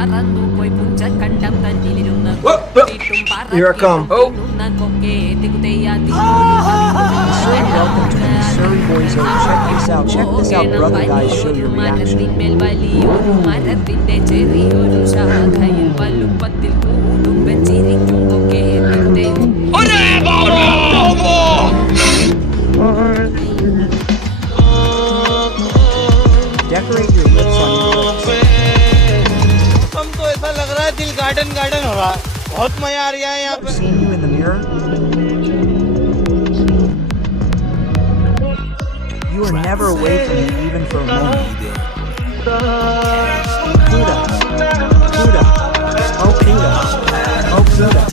Here I come. Oh. Missouri, welcome to the Missouri Boys. Oh, check this out, brother. Guys, show your reaction. Decorate your lips on your lips. हम तो ऐसा लग रहा है दिल garden garden हो रहा है बहुत मजा आ रहा है यहाँ पे Seeing you in the mirror. You are never away from me even for a moment.